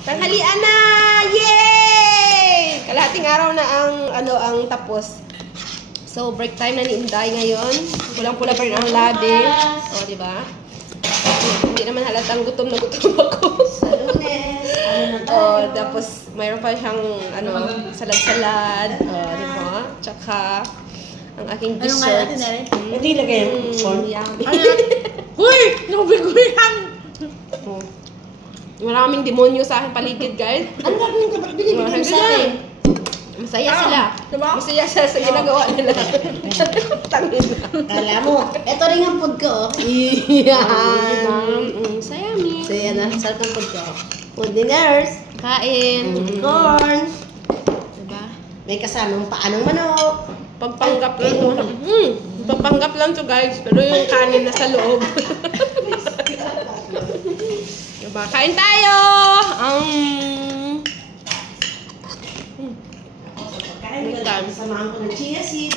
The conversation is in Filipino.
Tanghalian na! Yay! Kalahating araw na ang tapos. So, break time na ni Inday ngayon. Pulang-pula pa rin ang labi. O, di ba? Hindi naman halatang gutom na gutom ako. Sa Lunes. O, tapos mayroon pa siyang salad-salad. O, di ba? Tsaka ang aking dessert. Pwede ilagay yung corn. Yummy. Huy! Nabiguyan! Maraming demonyo sa aking paligid, guys. Ano ba yung binibigay mo sa akin? Masaya sila. Masaya sila sa ginagawa nila. Tangin na. Kala mo, eto rin ang food ko. Yan. Saya, mi. So yan ang sarap ng food ko. Food dinners. Kain. Corn. Diba? May kasamang paanong manok. Pampanggap lang. Pampanggap lang to, guys. Pero yung kanin na sa loob. Diba? Kain tayo! Kain ka. Samahan ko ng chia seed.